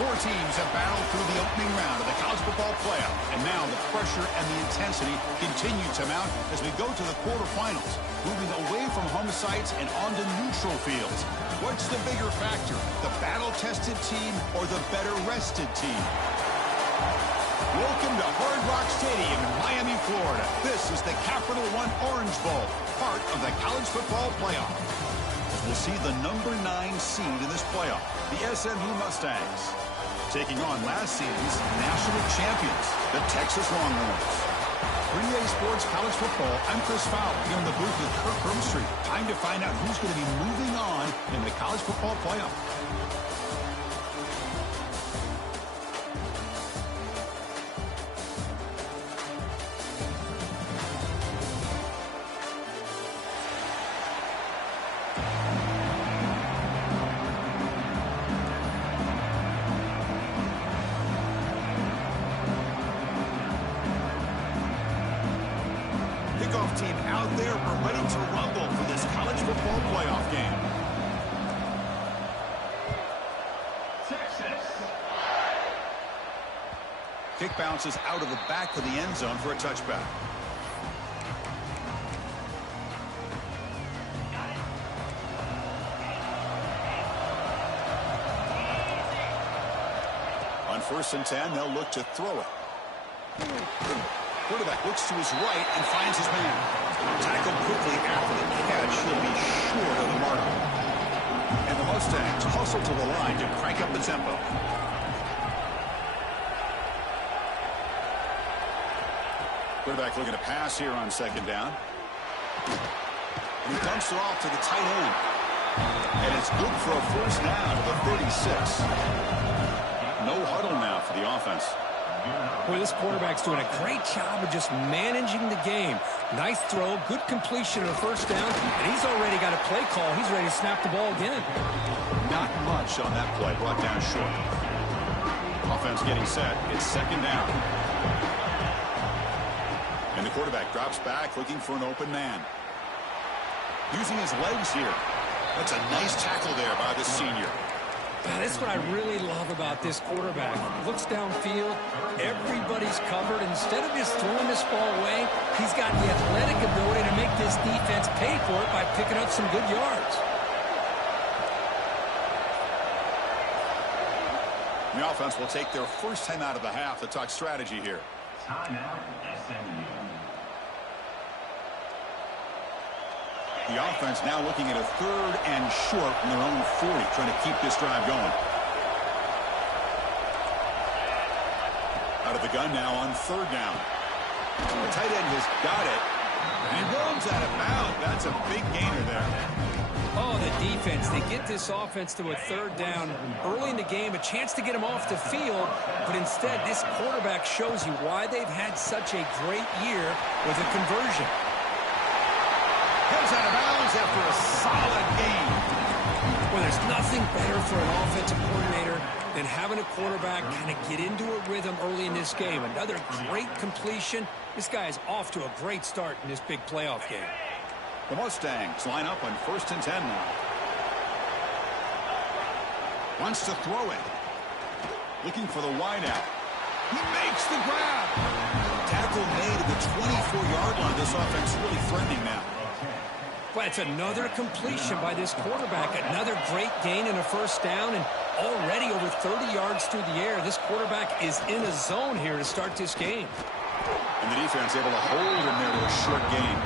Four teams have battled through the opening round of the college football playoff, and now the pressure and the intensity continue to mount as we go to the quarterfinals, moving away from home sites and onto neutral fields. What's the bigger factor, the battle-tested team or the better-rested team? Welcome to Hard Rock Stadium in Miami, Florida. This is the Capital One Orange Bowl, part of the college football playoff. We'll see the number 9 seed in this playoff, the SMU Mustangs, taking on last season's national champions, the Texas Longhorns. 3A Sports College Football, I'm Chris Fowler, here in the booth with Kirk Herbstreit. Time to find out who's going to be moving on in the college football playoff. Kickoff team out there, we're ready to rumble for this college football playoff game. Texas. Kick bounces out of the back of the end zone for a touchback. On 1st and 10, they'll look to throw it. Quarterback looks to his right and finds his man. Tackled quickly after the catch. He'll be short of the mark. And the Mustangs hustle to the line to crank up the tempo. Quarterback looking to pass here on 2nd down. And he dumps it off to the tight end. And it's good for a 1st down to the 36. No huddle now for the offense. Boy, this quarterback's doing a great job of just managing the game. Nice throw, good completion of a 1st down, and he's already got a play call. He's ready to snap the ball again. Not much on that play, brought down short. Offense getting set. It's 2nd down. And the quarterback drops back looking for an open man. Using his legs here. That's a nice tackle there by the senior. That's what I really love about this quarterback. Looks downfield, everybody's covered. Instead of just throwing this ball away, he's got the athletic ability to make this defense pay for it by picking up some good yards. The offense will take their first time out of the half to talk strategy here. Timeout, SMU. The offense now looking at a 3rd and short from their own 40, trying to keep this drive going. Out of the gun now on 3rd down. The tight end has got it. And he runs out of bounds. That's a big gainer there. Oh, the defense. They get this offense to a 3rd down early in the game, a chance to get him off the field. But instead, this quarterback shows you why they've had such a great year with a conversion. Goes out of bounds after a solid game. Well, there's nothing better for an offensive coordinator than having a quarterback kind of get into a rhythm early in this game. Another great completion. This guy is off to a great start in this big playoff game. The Mustangs line up on 1st and 10 now. Wants to throw it. Looking for the wideout. He makes the grab. Tackle made at the 24-yard line. This offense really threatening now. Well, it's another completion by this quarterback. Another great gain in a 1st down, and already over 30 yards through the air. This quarterback is in a zone here to start this game. And the defense able to hold him there to a short gain.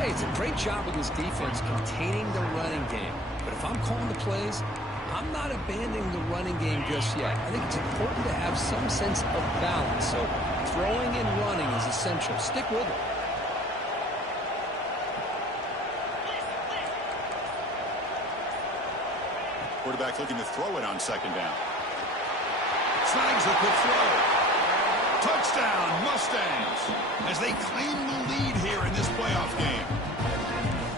Hey, it's a great job of this defense containing the running game. But if I'm calling the plays, I'm not abandoning the running game just yet. I think it's important to have some sense of balance. So throwing and running is essential. Stick with it. Quarterback looking to throw it on 2nd down. Snags the quick throw. Touchdown, Mustangs, as they claim the lead here in this playoff game.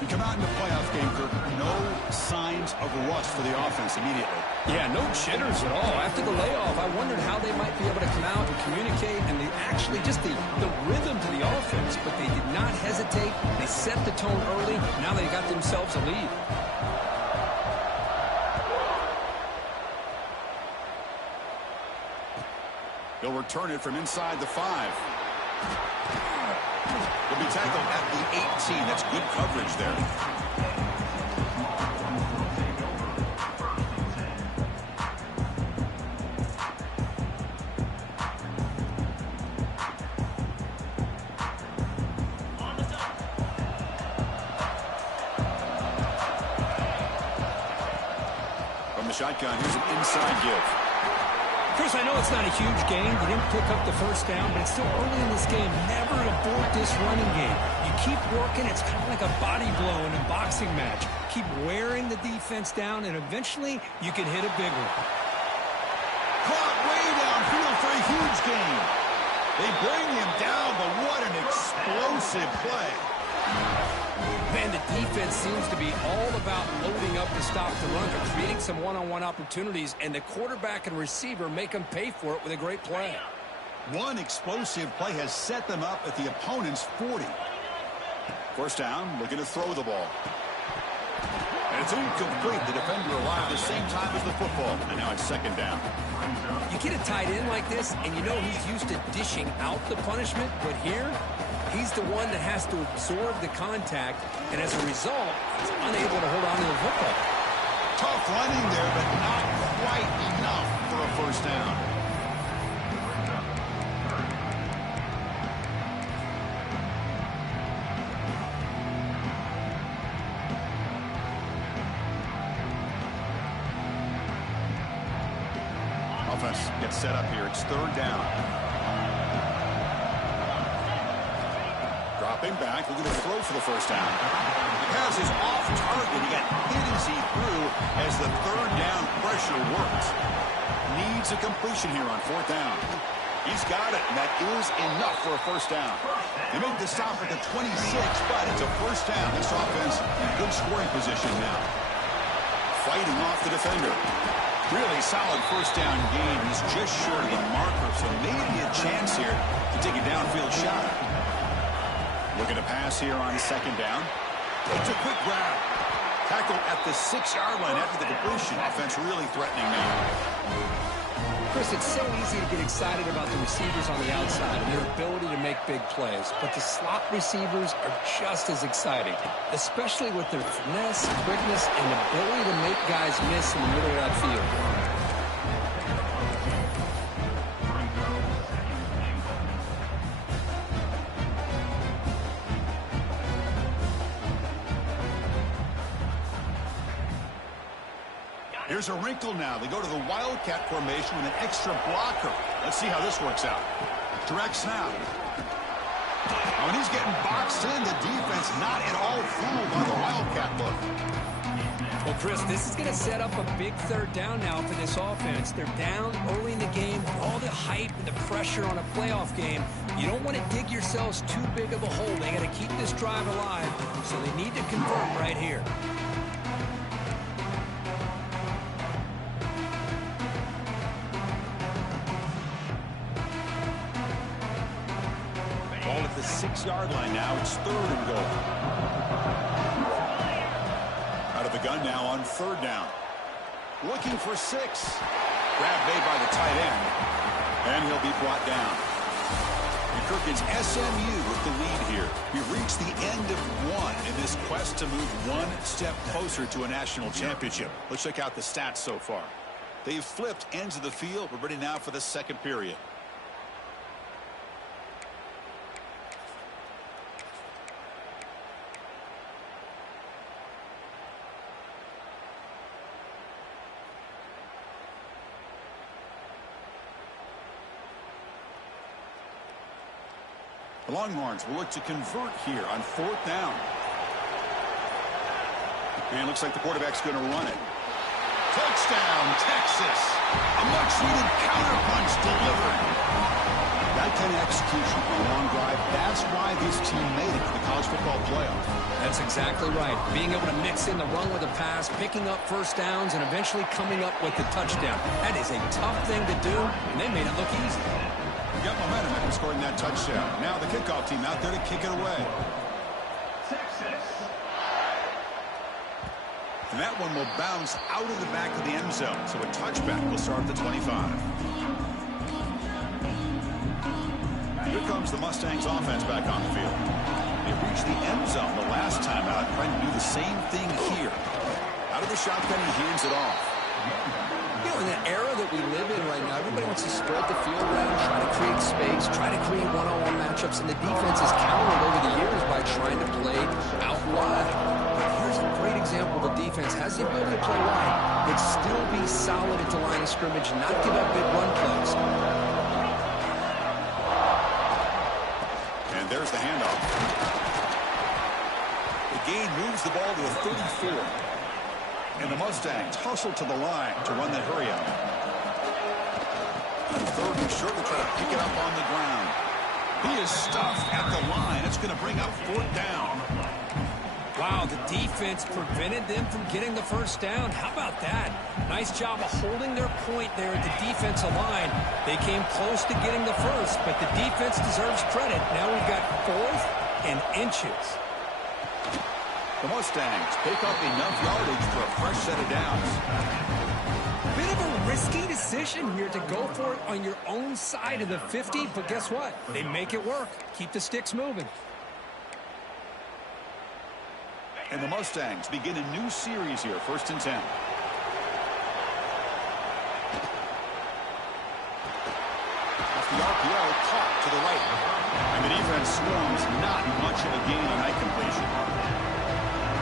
You come out in the playoff game, Kirk, no signs of rust for the offense immediately. Yeah, no jitters at all. After the layoff, I wondered how they might be able to come out and communicate, and they actually just the rhythm to the offense, but they did not hesitate. They set the tone early. Now they got themselves a lead. He'll return it from inside the 5. He'll be tackled at the 18. That's good coverage there. Shotgun, here's an inside give. Chris, I know it's not a huge gain. You didn't pick up the first down, but it's still early in this game. Never abort this running game. You keep working. It's kind of like a body blow in a boxing match. Keep wearing the defense down, and eventually you can hit a big one. Caught way downfield for a huge gain. They bring him down, but what an explosive play. Man, the defense seems to be all about loading up to stop the run. They're creating some one-on-one opportunities, and the quarterback and receiver make them pay for it with a great play. One explosive play has set them up at the opponent's 40. First down, looking to throw the ball. And it's incomplete. The defender arrived at the same time as the football. And now it's second down. You get a tight end like this, and you know he's used to dishing out the punishment, but here, he's the one that has to absorb the contact, and as a result, he's unable to hold on to the football. Tough running there, but not quite enough for a first down. Offense gets set up here. It's third down. Dropping back, looking to throw for the first down. The pass is off target. He got hit as he threw as the third down pressure works. Needs a completion here on fourth down. He's got it, and that is enough for a first down. They make the stop at the 26, but it's a first down. This offense in good scoring position now. Fighting off the defender. Really solid first down gain. He's just short of the marker, so maybe a chance here to take a downfield shot. Looking to pass here on second down. It's a quick grab. Tackle at the 6-yard line after the completion. Offense really threatening now. Chris, it's so easy to get excited about the receivers on the outside and their ability to make big plays, but the slot receivers are just as exciting, especially with their finesse, quickness, and ability to make guys miss in the middle of that field. Here's a wrinkle now. They go to the Wildcat formation with an extra blocker. Let's see how this works out. Direct snap. Oh, and he's getting boxed in. The defense not at all fooled by the Wildcat look. Well, Chris, this is going to set up a big third down now for this offense. They're down early in the game. All the hype and the pressure on a playoff game. You don't want to dig yourselves too big of a hole. They got to keep this drive alive, so they need to convert right here. Ball at the 6-yard line now. It's third and goal. Out of the gun now on third down. Looking for 6. Grab made by the tight end. And he'll be brought down. And Kirk, it's SMU with the lead here. We've reached the end of one in this quest to move one step closer to a national championship. Let's check out the stats so far. They've flipped ends of the field. We're ready now for the second period. The Longhorns will look to convert here on fourth down. And looks like the quarterback's going to run it. Touchdown, Texas. A much-needed counterpunch delivered. That kind of execution on a long drive, that's why this team made it to the college football playoff. That's exactly right. Being able to mix in the run with a pass, picking up first downs, and eventually coming up with the touchdown. That is a tough thing to do, and they made it look easy. Got momentum after scoring that touchdown. Now the kickoff team out there to kick it away. And that one will bounce out of the back of the end zone. So a touchback will start at the 25. comes the Mustangs offense back on the field. They reached the end zone the last time out, trying to do the same thing here. Out of the shotgun, he hands it off. You know, in the era that we live in right now, everybody wants to spread the field around, try to create space, try to create one-on-one matchups, and the defense has countered over the years by trying to play out wide. But here's a great example of a defense has the ability to play wide, but still be solid at the line of scrimmage and not give up big run plays. And there's the handoff. The gain moves the ball to the 34. And the Mustangs hustle to the line to run the hurry up. And third and short, they try to pick it up on the ground. He is stuffed at the line. It's going to bring up fourth down. Wow, the defense prevented them from getting the first down. How about that? Nice job of holding their point there at the defensive line. They came close to getting the first, but the defense deserves credit. Now we've got fourth and inches. The Mustangs pick up enough yardage for a fresh set of downs. Bit of a risky decision here to go for it on your own side of the 50, but guess what? They make it work. Keep the sticks moving. And the Mustangs begin a new series here, 1st and 10. Off the RPO, caught to the right. And the defense swarms not much of a gain on that completion.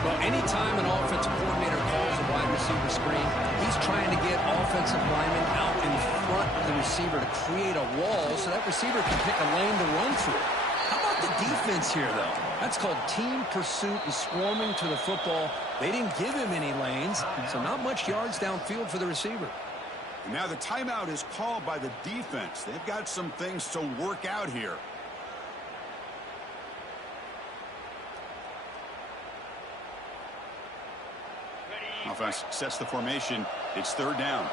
Well, anytime an offensive coordinator calls a wide receiver screen, he's trying to get offensive linemen out in front of the receiver to create a wall so that receiver can pick a lane to run through. How about the defense here, though? That's called team pursuit and swarming to the football. They didn't give him any lanes, so not much yards downfield for the receiver. And now the timeout is called by the defense. They've got some things to work out here. Offense sets the formation. It's 3rd down.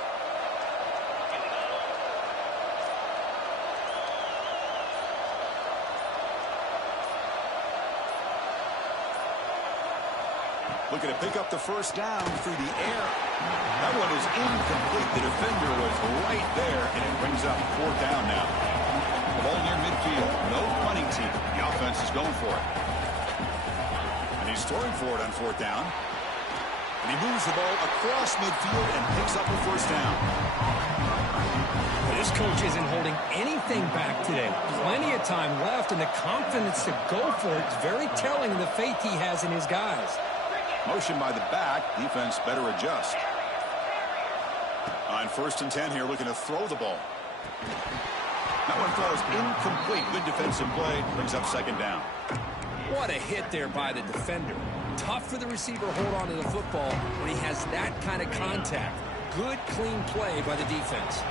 Looking to pick up the first down through the air. That one is incomplete. The defender was right there, and it brings up 4th down now. The ball near midfield. No punting team. The offense is going for it. And he's throwing for it on 4th down. And he moves the ball across midfield and picks up a first down. This coach isn't holding anything back today. Plenty of time left, and the confidence to go for it is very telling of the faith he has in his guys. Motion by the back. Defense better adjust. On 1st and 10 here, looking to throw the ball. That one throws incomplete. Good defensive play. Brings up 2nd down. What a hit there by the defender. Tough for the receiver to hold on to the football when he has that kind of contact. Good, clean play by the defense.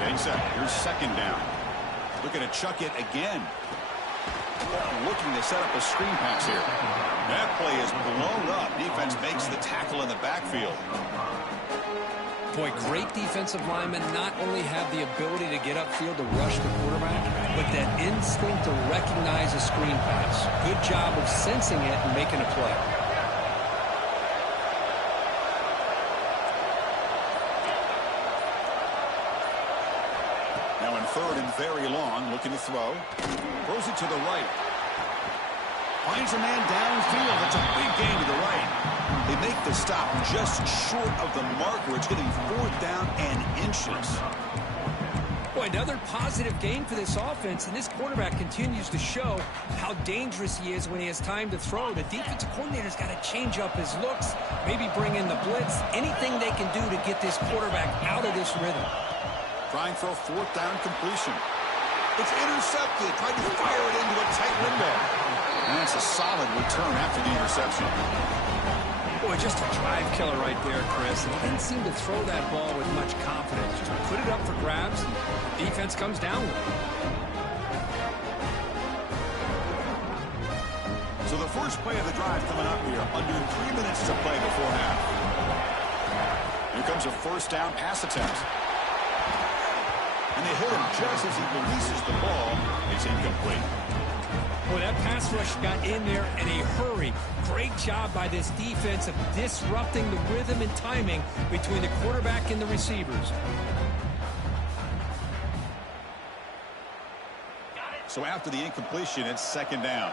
Getting set. Here's 2nd down. Looking to chuck it again. Looking to set up a screen pass here. That play is blown up. Defense makes the tackle in the backfield. Boy, great defensive linemen not only have the ability to get upfield to rush the quarterback, but that instinct to recognize a screen pass. Good job of sensing it and making a play. Now in 3rd and very long, looking to throw. Throws it to the right. Finds a man downfield. That's a big gain to the right. They make the stop just short of the marker. It's getting 4th down and inches. Boy, another positive game for this offense, and this quarterback continues to show how dangerous he is when he has time to throw. The defensive coordinator's got to change up his looks, maybe bring in the blitz, anything they can do to get this quarterback out of this rhythm. Trying for a 4th down completion. It's intercepted. Tried to fire it into a tight window. And that's a solid return after the interception. Boy, just a drive killer right there, Chris. And he didn't seem to throw that ball with much confidence. Just put it up for grabs, and the defense comes down with it. So the first play of the drive coming up here. Under 3 minutes to play before half. Here comes a 1st down pass attempt. And they hit him just as he releases the ball. It's incomplete. Boy, that pass rush got in there in a hurry. Great job by this defense of disrupting the rhythm and timing between the quarterback and the receivers. So after the incompletion, it's second down.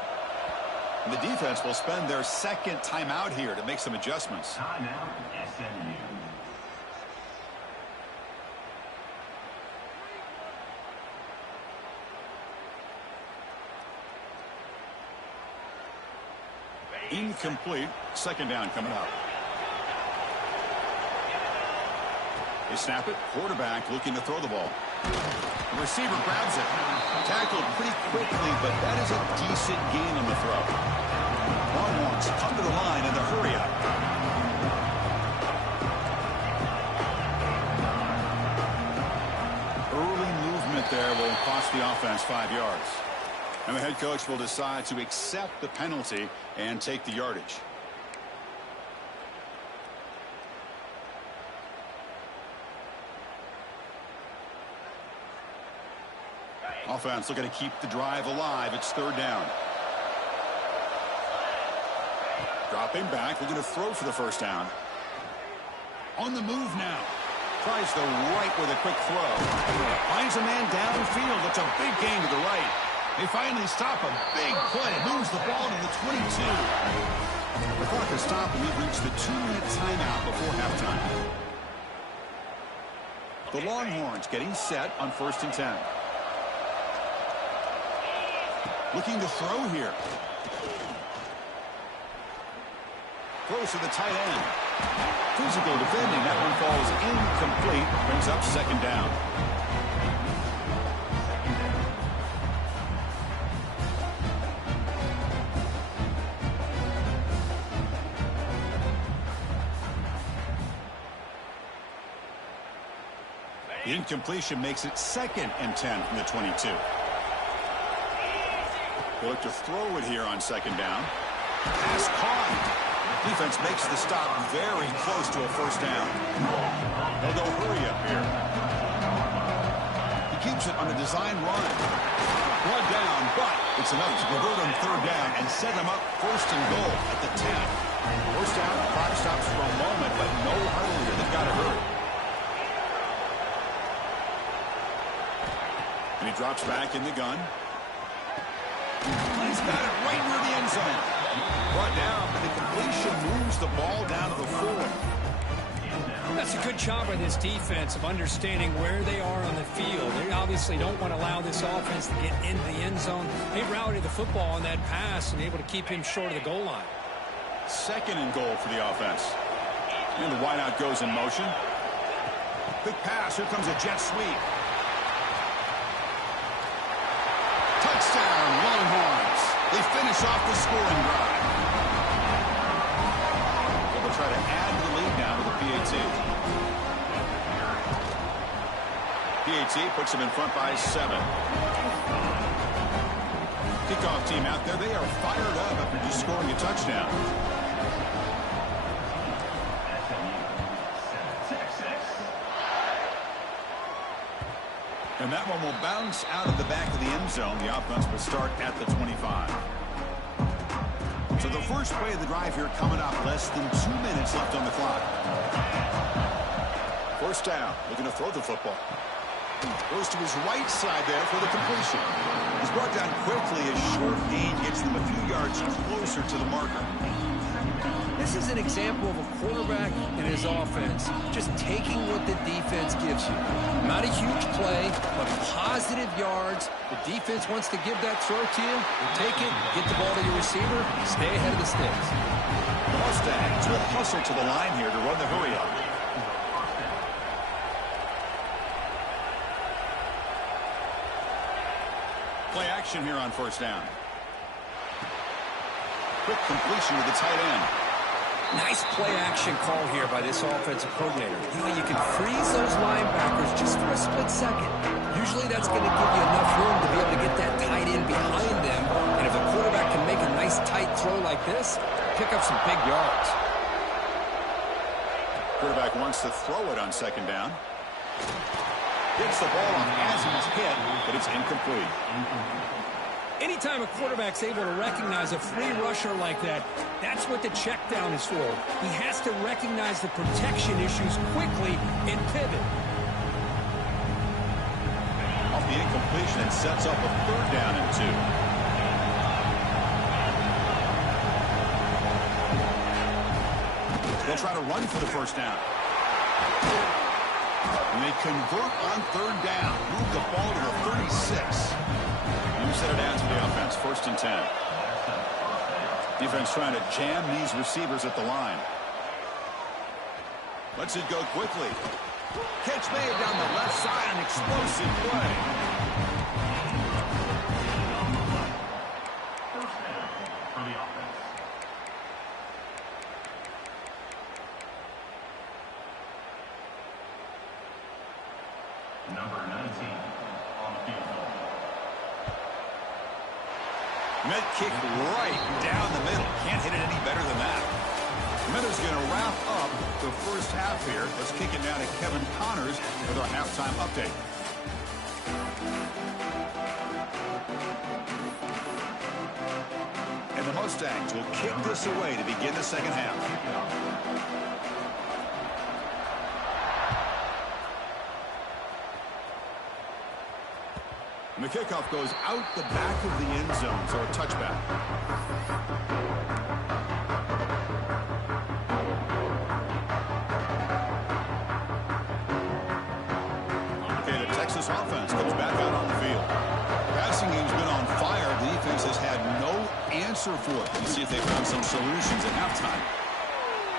And the defense will spend their second timeout here to make some adjustments. Timeout, SMU. Incomplete. Second down coming up. They snap it. Quarterback looking to throw the ball. The receiver grabs it. Tackled pretty quickly, but that is a decent gain on the throw. Longhorns come to the line in the hurry up. Early movement there will cost the offense 5 yards. And the head coach will decide to accept the penalty and take the yardage. Offense looking to keep the drive alive. It's third down. Dropping back, looking to throw for the first down. On the move now. Tries the right with a quick throw. Finds a man downfield. That's a big gain to the right. They finally stop a big play. Moves the ball to the 22. The clock is stopped and we've reached the 2-minute timeout before halftime. The Longhorns getting set on 1st and 10. Looking to throw here. Throws to the tight end. Physical defending. That one falls incomplete. Brings up second down. The incompletion makes it 2nd and 10 from the 22. They look to throw it here on second down. Pass caught. Defense makes the stop very close to a first down. They'll go hurry up here. He keeps it on a design run. One down, but it's enough to convert on third down and set them up 1st and goal at the 10. First down, clock stops for a moment, but no hurry here. They've got to hurry. And he drops back in the gun. He's got it right near the end zone. Brought down, but the completion moves the ball down to the 4. That's a good job by this defense of understanding where they are on the field. They obviously don't want to allow this offense to get into the end zone. They routed the football on that pass and able to keep him short of the goal line. 2nd and goal for the offense. And the wideout goes in motion. Quick pass. Here comes a jet sweep. Touchdown, Longhorns. They finish off the scoring drive. They'll try to add the lead now to the PAT. PAT puts them in front by 7. Kickoff team out there. They are fired up after just scoring a touchdown. And that one will bounce out of the back of the end zone. The offense will start at the 25. So the first play of the drive here coming up. Less than 2 minutes left on the clock. First down. Looking to throw the football. Goes to his right side there for the completion. He's brought down quickly. His short gain gets them a few yards closer to the marker. This is an example of a quarterback and his offense just taking what the defense gives you. Not a huge play, but positive yards. The defense wants to give that throw to you. You take it, get the ball to your receiver, stay ahead of the sticks. The Mustangs will hustle to the line here to run the hurry up. Play action here on first down. Quick completion to the tight end. Nice play-action call here by this offensive coordinator. You know, you can freeze those linebackers just for a split second. Usually that's going to give you enough room to be able to get that tight end behind them. And if a quarterback can make a nice tight throw like this, pick up some big yards. Quarterback wants to throw it on second down. Gets the ball on as he's hit, but it's incomplete. Anytime a quarterback's able to recognize a free rusher like that, that's what the check down is for. He has to recognize the protection issues quickly and pivot. Off the incomplete completion and sets up a 3rd down and 2. They'll try to run for the 1st down. And they convert on 3rd down. Move the ball to the 36. You set it down to the offense. 1st and 10. Defense trying to jam these receivers at the line. Lets it go quickly. Catch made down the left side. An explosive play. First down for the offense. Number 19 on the field. Met kick right down the middle. Can't hit it any better than that. Minnesota going to wrap up the 1st half here. Let's kick it down to Kevin Connors with our halftime update. And the Mustangs will kick this away to begin the 2nd half. And the kickoff goes out the back of the end zone, so a touchback. Okay, the Texas offense comes back out on the field. Passing game's been on fire. The defense has had no answer for it. Let's see if they found some solutions at halftime.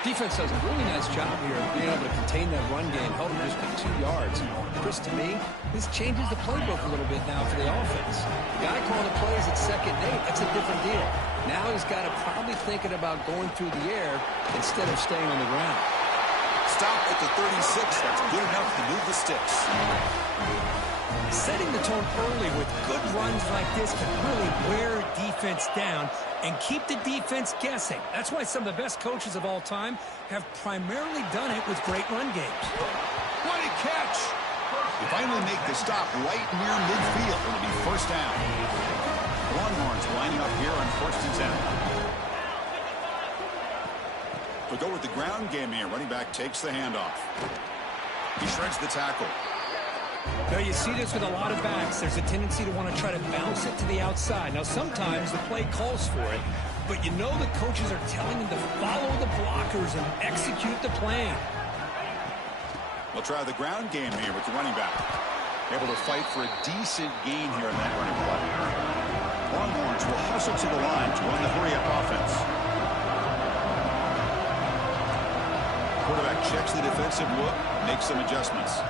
Defense does a really nice job here of being able to contain that run game, held him just for 2 yards. Chris, to me, this changes the playbook a little bit now for the offense. The guy calling the plays at 2nd and 8, that's a different deal. Now he's got to probably thinking about going through the air instead of staying on the ground. Stop at the 36. That's good enough to move the sticks. Setting the tone early with good runs like this can really wear defense down and keep the defense guessing. That's why some of the best coaches of all time have primarily done it with great run games. What a catch! They finally make the stop right near midfield. It'll be 1st down. Longhorns lining up here on 1st and 10. We'll go with the ground game here. Running back takes the handoff. He shreds the tackle. Now you see this with a lot of backs. There's a tendency to want to try to bounce it to the outside. Now sometimes the play calls for it, but you know the coaches are telling them to follow the blockers and execute the plan. We'll try the ground game here with the running back. Able to fight for a decent gain here in that running play. Longhorns will hustle to the line to run the hurry-up offense. Quarterback checks the defensive look, makes some adjustments.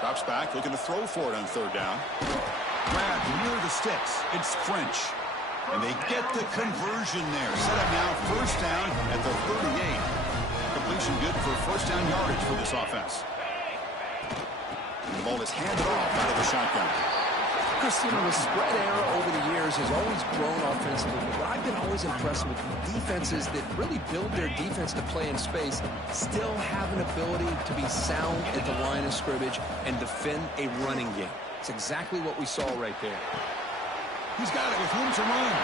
Drops back, looking to throw for it on 3rd down. Grabbed near the sticks. It's French. And they get the conversion there. Set up now 1st down at the 38. Completion good for 1st down yardage for this offense. And the ball is handed off out of the shotgun. Christina, the spread era over the years has always grown offensively, but I've been always impressed with defenses that really build their defense to play in space, still have an ability to be sound at the line of scrimmage and defend a running game. It's exactly what we saw right there. He's got it with room to run.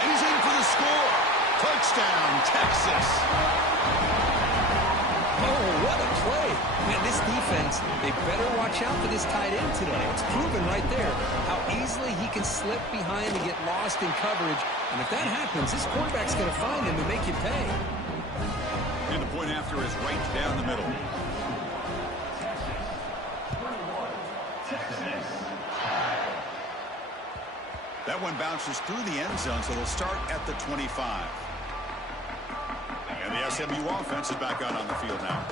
And he's in for the score. Touchdown, Texas. Oh, what a play. Man, this defense, they better watch out for this tight end today. It's proven right there how easily he can slip behind and get lost in coverage. And if that happens, this quarterback's going to find him and make you pay. And the point after is right down the middle. That one bounces through the end zone, so they'll start at the 25. And the SMU offense is back out on the field now.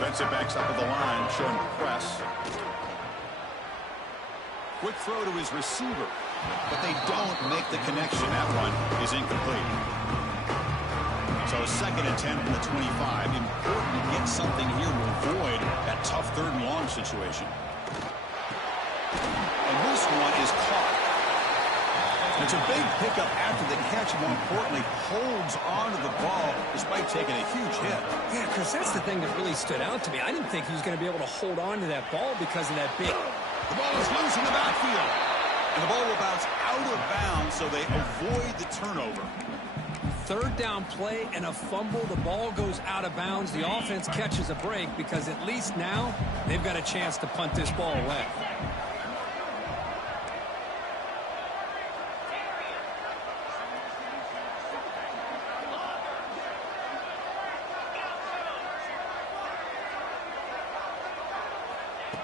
Defensive backs up at the line, showing press. Quick throw to his receiver, but they don't make the connection. That one is incomplete. So 2nd and 10 from the 25. Important to get something here to avoid that tough 3rd and long situation. And this one is caught. It's a big pickup after the catch, and more importantly, holds onto the ball despite taking a huge hit. Yeah, Chris, that's the thing that really stood out to me. I didn't think he was going to be able to hold on to that ball because of that big. The ball is loose in the backfield. And the ball will bounce out of bounds, so they avoid the turnover. third down play and a fumble. The ball goes out of bounds. The offense catches a break because at least now they've got a chance to punt this ball away.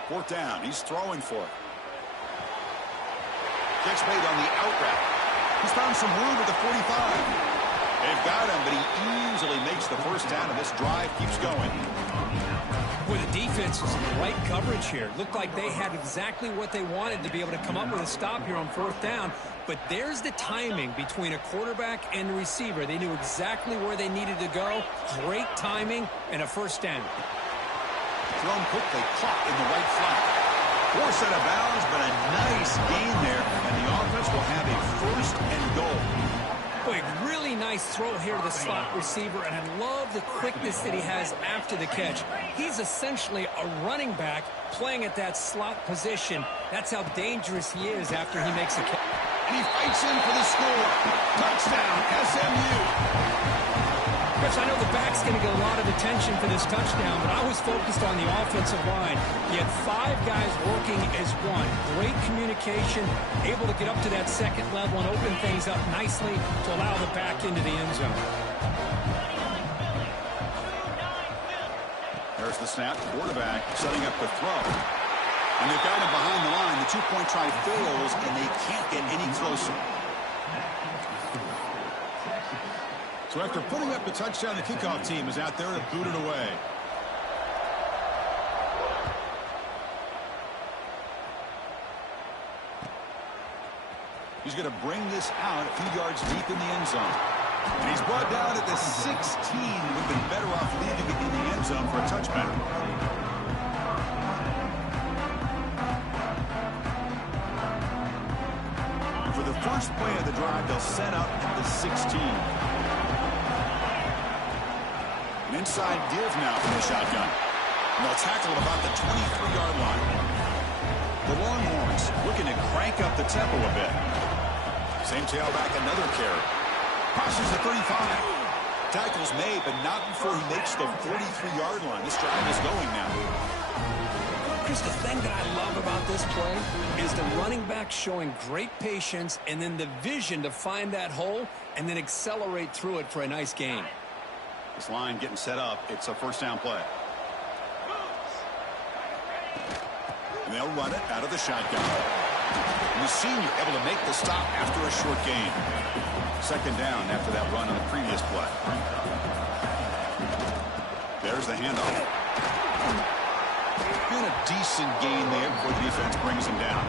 Fourth down. He's throwing for it. Catch made on the out route. He's found some room at the 45. They've got him, but he easily makes the first down, and this drive keeps going. Boy, the defense was in the right coverage here. Looked like they had exactly what they wanted to be able to come up with a stop here on fourth down. But there's the timing between a quarterback and the receiver. They knew exactly where they needed to go. Great timing and a first down. Thrown quickly, caught in the right flat. Forced out of bounds, but a nice gain there, and the offense will have a first and goal. Boy, really nice throw here to the slot receiver, and I love the quickness that he has after the catch. He's essentially a running back playing at that slot position. That's how dangerous he is after he makes a catch. And he fights in for the score. Touchdown, SMU. Chris, I know the back's going to get a lot of attention for this touchdown, but I was focused on the offensive line. You had 5 guys working as one. Great communication, able to get up to that second level and open things up nicely to allow the back into the end zone. There's the snap. Quarterback setting up the throw. And they've got him behind the line. The two-point try fails, and they can't get any closer. So after putting up the touchdown, the kickoff team is out there to boot it away. He's going to bring this out a few yards deep in the end zone. And he's brought down at the 16. Would have been better off leaving it in the end zone for a touchback. And for the first play of the drive, they'll set up at the 16. An inside give now from the shotgun. And they'll tackle at about the 23-yard line. The Longhorns looking to crank up the tempo a bit. Same tailback, another carry. Crosses the 35. Tackle's made, but not before he makes the 43-yard line. This drive is going now. Chris, the thing that I love about this play is the running back showing great patience and then the vision to find that hole and then accelerate through it for a nice gain. This line getting set up. It's a first down play. And they'll run it out of the shotgun. And the senior able to make the stop after a short gain. Second down after that run on the previous play. There's the handoff. And a decent gain there before the defense brings him down.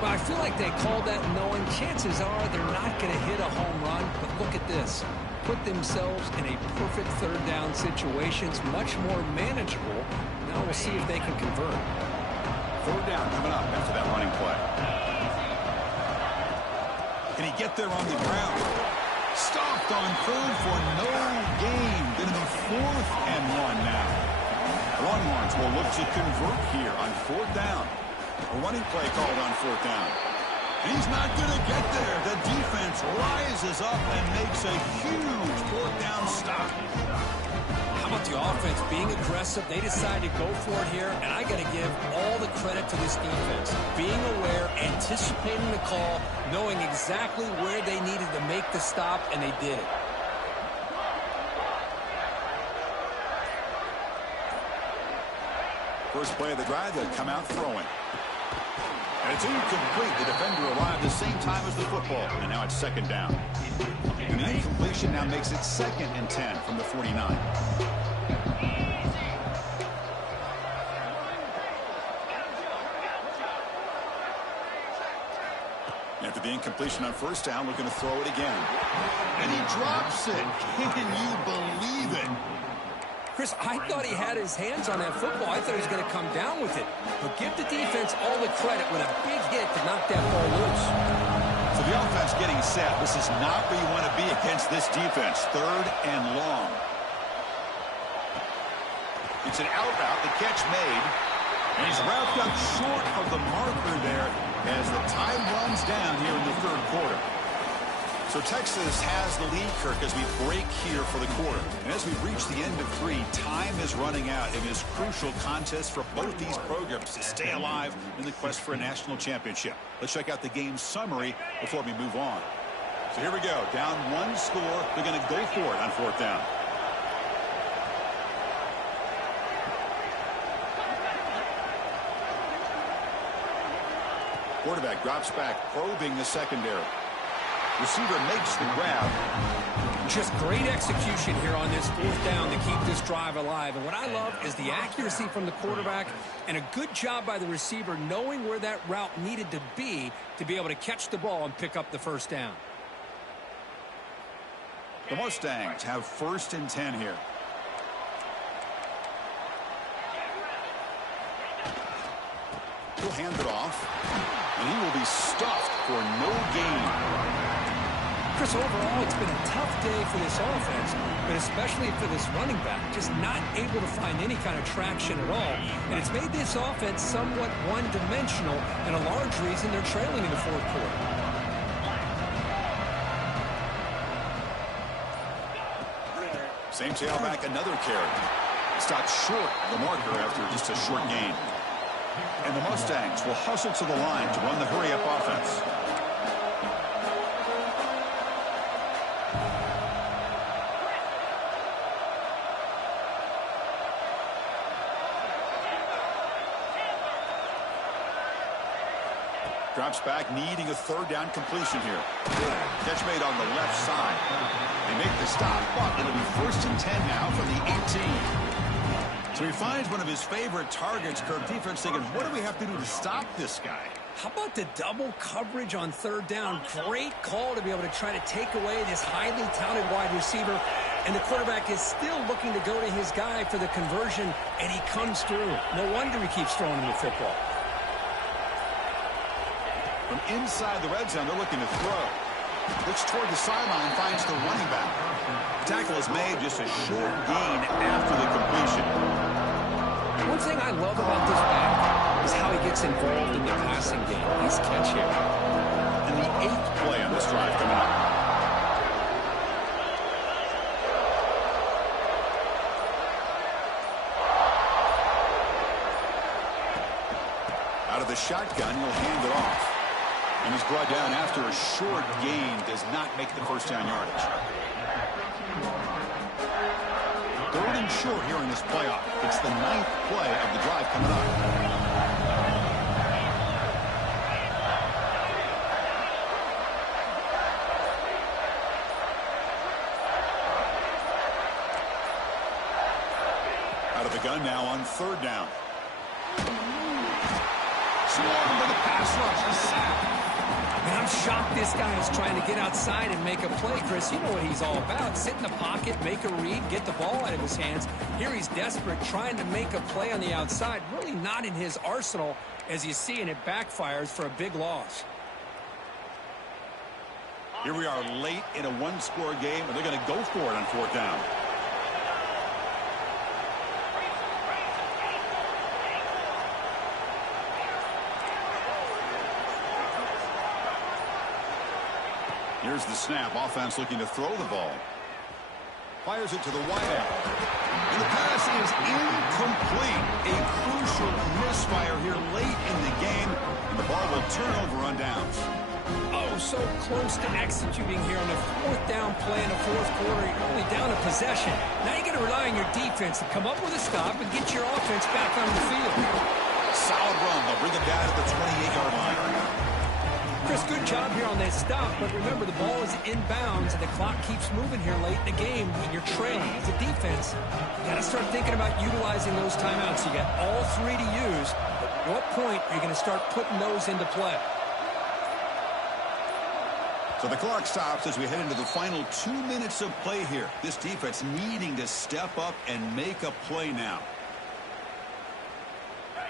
Well, I feel like they called that knowing chances are they're not going to hit a home run. But look at this. Put themselves in a perfect third down situation. It's much more manageable. Now we'll see if they can convert. Third down coming up after that running play. Can he get there on the ground? Stopped on third for no gain. Going to be 4th and 1 now. The Longhorns will look to convert here on 4th down. A running play called on 4th down. And he's not going to get there. The defense rises up and makes a huge 4th down stop. How about the offense being aggressive? They decide to go for it here, and I got to give all the credit to this defense. Being aware, anticipating the call, knowing exactly where they needed to make the stop, and they did it. First play of the drive, they'll come out throwing. And it's incomplete. The defender arrived the same time as the football, and now it's second down. And the incompletion now makes it 2nd and 10 from the 49. After the incompletion on first down, looking to throw it again. And he drops it. Can you believe it? Chris, I thought he had his hands on that football. I thought he was going to come down with it. But give the defense all the credit with a big hit to knock that ball loose. So the offense getting set. This is not where you want to be against this defense. 3rd and long. It's an out route. The catch made. And he's wrapped up short of the marker there as the time runs down here in the 3rd quarter. So Texas has the lead, Kirk, as we break here for the quarter. And as we reach the end of 3, time is running out in this crucial contest for both these programs to stay alive in the quest for a national championship. Let's check out the game summary before we move on. So here we go. Down 1 score. They're going to go for it on 4th down. Quarterback drops back, probing the secondary. Receiver makes the grab. Just great execution here on this 4th down to keep this drive alive. And what I love is the accuracy from the quarterback and a good job by the receiver knowing where that route needed to be able to catch the ball and pick up the 1st down. The Mustangs have 1st and 10 here. He'll hand it off, and he will be stuffed for no gain. Chris, overall, it's been a tough day for this offense, but especially for this running back, just not able to find any kind of traction at all. And it's made this offense somewhat one-dimensional, and a large reason they're trailing in the 4th quarter. Same tailback, another carry. Stopped short the marker after just a short gain. And the Mustangs will hustle to the line to run the hurry-up offense. Drops back, needing a 3rd down completion here. Catch made on the left side. They make the stop, but it'll be 1st and 10 now from the 18. So he finds one of his favorite targets. Kirk, defense thinking, what do we have to do to stop this guy? How about the double coverage on 3rd down? Great call to be able to try to take away this highly talented wide receiver. And the quarterback is still looking to go to his guy for the conversion, and he comes through. No wonder he keeps throwing him the football. From inside the red zone, they're looking to throw. Looks toward the sideline, finds the running back. Tackle is made, just a short gain after the completion. One thing I love about this back is how he gets involved in the passing game. Nice catch here. And the 8th play on this drive coming up. Out of the shotgun, he'll hand it off. And he's brought down after a short gain, does not make the 1st down yardage. 3rd and short here in this playoff. It's the 9th play of the drive coming up. Out of the gun now on 3rd down. Swarmed by the pass rush, the sack. And I'm shocked this guy is trying to get outside and make a play, Chris. You know what he's all about. Sit in the pocket, make a read, get the ball out of his hands. Here he's desperate, trying to make a play on the outside. Really not in his arsenal, as you see, and it backfires for a big loss. Here we are late in a 1-score game, and they're going to go for it on 4th down. Here's the snap. Offense looking to throw the ball. Fires it to the wideout. And the pass is incomplete. A crucial misfire here late in the game. And the ball will turn over on downs. Oh, so close to executing here on a 4th down play in the 4th quarter. You're only down a possession. Now you got to rely on your defense to come up with a stop and get your offense back on the field. Solid run. They'll bring it down to the 28-yard line. Chris, good job here on that stop, but remember the ball is inbounds and the clock keeps moving here late in the game and you're trailing. As a defense, you got to start thinking about utilizing those timeouts. You got all 3 to use, but at what point are you going to start putting those into play? So the clock stops as we head into the final 2 minutes of play here. This defense needing to step up and make a play now.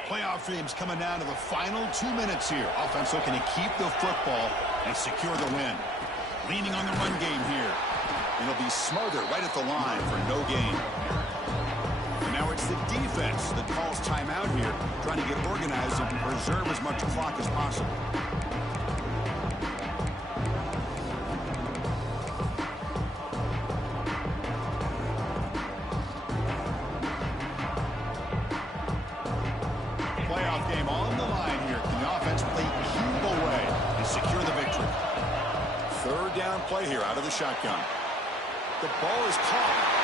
Playoff dreams coming down to the final 2 minutes here. Offense looking to keep the football and secure the win. Leaning on the run game here. And it'll be smothered right at the line for no gain. And now it's the defense that calls timeout here, trying to get organized and preserve as much clock as possible. game on the line here. Can the offense play keep away and secure the victory? Third down play here out of the shotgun. The ball is caught.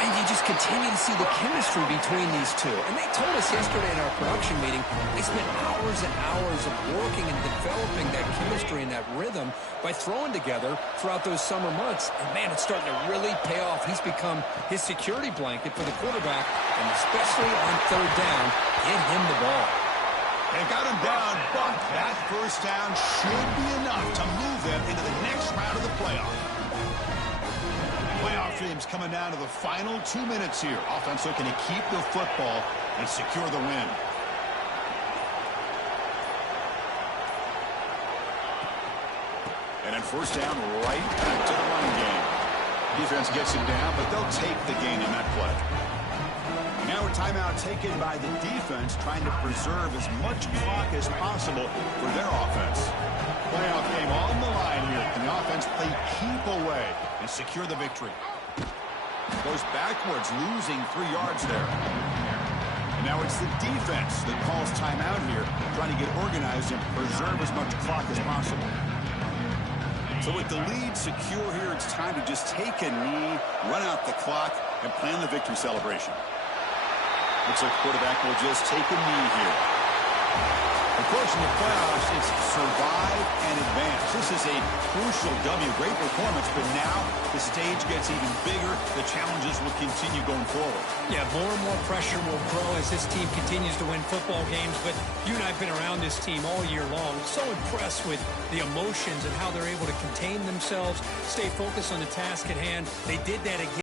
And you just continue to see the chemistry between these two. And they told us yesterday in our production meeting, they spent hours and hours of working and developing that chemistry and that rhythm by throwing together throughout those summer months. And, man, it's starting to really pay off. He's become his security blanket for the quarterback, and especially on third down, get him the ball. They got him down, but that first down should be enough to move them into the next round of the playoff. Playoff games coming down to the final 2 minutes here. Offense looking to keep the football and secure the win. And then first down right back to the running game. Defense gets him down, but they'll take the gain in that play. Now a timeout taken by the defense, trying to preserve as much clock as possible for their offense. Playoff game on the line here. Can the offense play keep away and secure the victory? Goes backwards, losing 3 yards there. And now it's the defense that calls timeout here, trying to get organized and preserve as much clock as possible. So with the lead secure here, it's time to just take a knee, run out the clock, and plan the victory celebration. Looks like the quarterback will just take a knee here. Of course, in the playoffs, it's survive and advance. This is a crucial W. Great performance, but now the stage gets even bigger. The challenges will continue going forward. Yeah, more and more pressure will grow as this team continues to win football games. But you and I have been around this team all year long. So impressed with the emotions and how they're able to contain themselves, stay focused on the task at hand. They did that again.